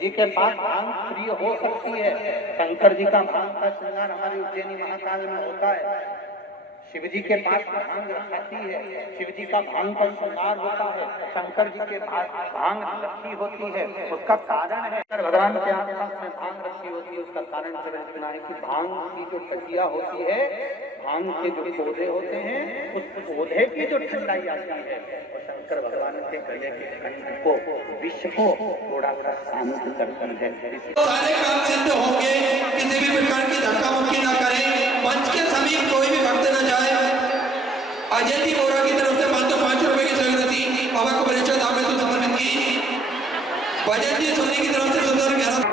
जी के पास भांग प्रिय हो सकती है। शंकर जी का भांग का श्रृंगार हमारे उज्जैनी महाकाल में होता है। शिव जी के पास भांग रखी है, शिव जी का भांग का श्रृंगार होता है। शंकर जी के पास भांग रखी होती है, उसका कारण है भगवान के आसपास में भांग रखी होती है। उसका कारण इतना है कि भांग की जो टटिया होती है, भांग के जो पौधे होते हैं, उस पौधे की जो ठंडाई आती है और शंकर भगवान के गले के कंठ को, विश्व को थोड़ा सा शांत करता है। सारे काम सिद्ध होंगे, किसी भी प्रकार की धक्का मुक्की न करें, मंच के समीप कोई भी भक्त न जाए। अजय जी बोरा की तरफ से 505 रुपए की स्वीकृति बाबा को परिचय दाम में तो समर्पित की। भजन जी सोनी की तरफ से सुंदर 11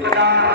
प्रदान